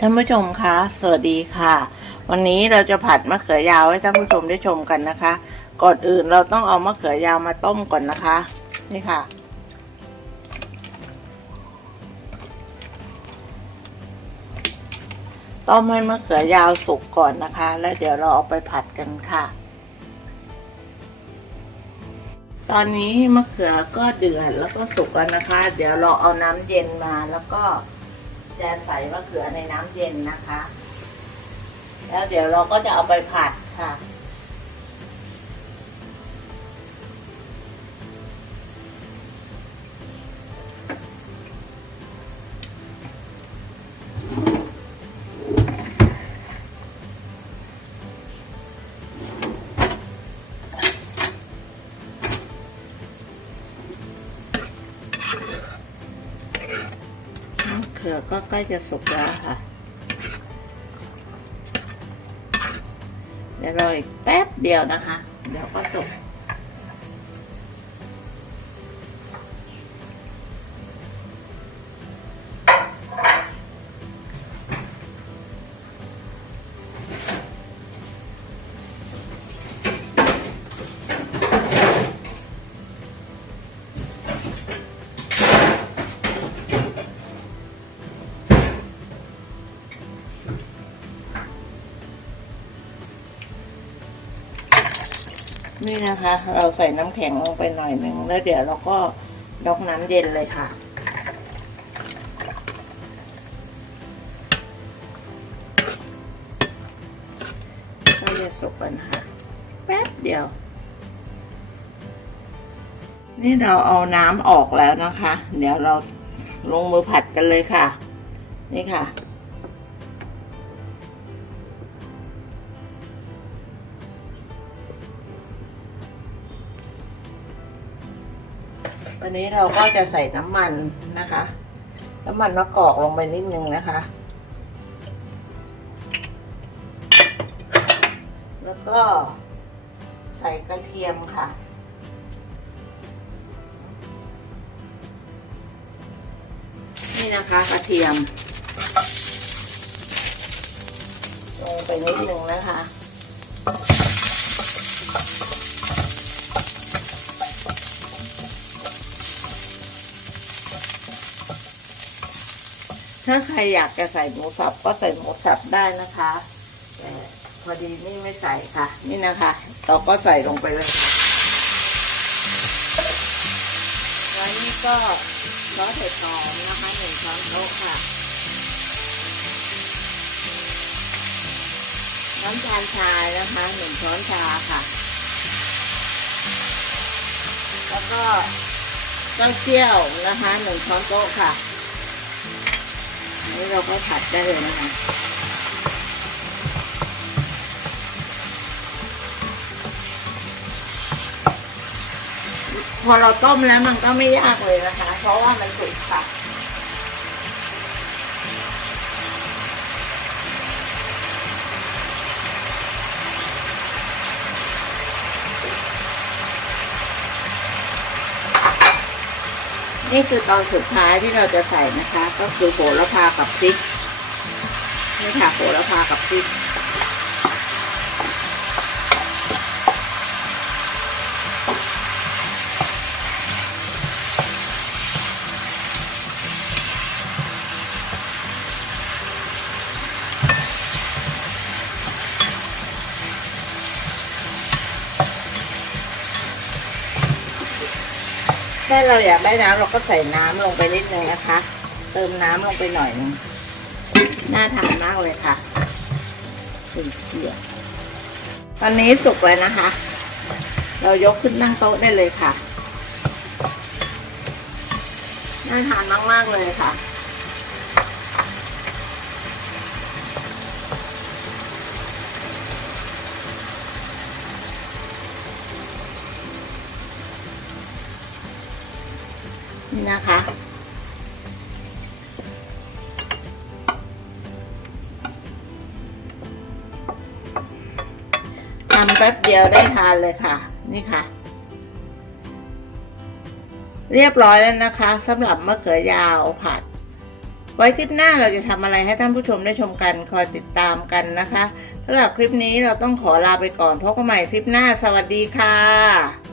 ท่านผู้ชมคะสวัสดีค่ะ วันนี้เราจะผัดมะเขือยาวให้ท่านผู้ชมได้ชมกันนะคะ ก่อนอื่นเราต้องเอามะเขือยาวมาต้มก่อนนะคะ นี่ค่ะ ต้มให้มะเขือยาวสุกก่อนนะคะ แล้วเดี๋ยวเราเอาไปผัดกันค่ะ ตอนนี้มะเขือก็เดือดแล้วก็สุกแล้วนะคะ เดี๋ยวเราเอาน้ำเย็นมาแล้วก็ จะใส่มะเขือในน้ำเย็นนะคะ แล้วเดี๋ยวเราก็จะเอาไปผัดค่ะือก็ใกล้จะสุกแล้วค่ะ เดี๋ยวรออีกแป๊บเดียวนะคะ เดี๋ยวก็สุก นี่นะคะ เราใส่น้ำแข็งลงไปหน่อยหนึ่งแล้วเดี๋ยวเราก็ยกน้ำเย็นเลยค่ะ ก็จะสุกแล้วนะคะแป๊บเดียว นี่เราเอาน้ำออกแล้วนะคะ เดี๋ยวเราลงมือผัดกันเลยค่ะ นี่ค่ะ วันนี้เราก็จะใส่น้ำมันนะคะ น้ำมันมะกอกลงไปนิดนึงนะคะ แล้วก็ใส่กระเทียมค่ะ นี่นะคะกระเทียม ลงไปนิดนึงนะคะ ถ้าใครอยากจะใส่หมูสับก็ใส่หมูสับได้นะคะแต่พอดีนี่ไม่ใส่ค่ะ นี่นะคะ เราก็ใส่ลงไปเลยค่ะแล้นี่ก็ซอสเห็ดหอมนะคะหนึ่งช้อนโต๊ะค่ะ น้ำตาลทรายนะคะหนึ่งช้อนชาค่ะ แล้วก็เต้าเจี้ยวนะคะหนึ่งช้อนโต๊ะค่ะ นี้เราก็ผัดได้เลยนะคะพอเราต้มแล้วมันก็ไม่ยากเลยนะคะ เพราะว่ามันสุกค่ะ นี่คือตอนสุดท้ายที่เราจะใส่นะคะ ก็คือโหระพากับพริกนี่ค่ะโหระพากับพริก ถ้าเราอยากได้น้ำเราก็ใส่น้ำลงไปนิดนึงนะคะ เติมน้ำลงไปหน่อยนึงน่าทานมากเลยค่ะเป็นเสียตอนนี้สุกแล้วนะคะ เรายกขึ้นนั่งโต๊ะได้เลยค่ะ น่าทานมากๆเลยค่ะ นี่นะคะ ทำแป๊บเดียวได้ทานเลยค่ะ นี่ค่ะ เรียบร้อยแล้วนะคะสำหรับมะเขือยาวผัด ไว้คลิปหน้าเราจะทำอะไรให้ท่านผู้ชมได้ชมกัน คอยติดตามกันนะคะสำหรับคลิปนี้เราต้องขอลาไปก่อนพบกันใหม่คลิปหน้า สวัสดีค่ะ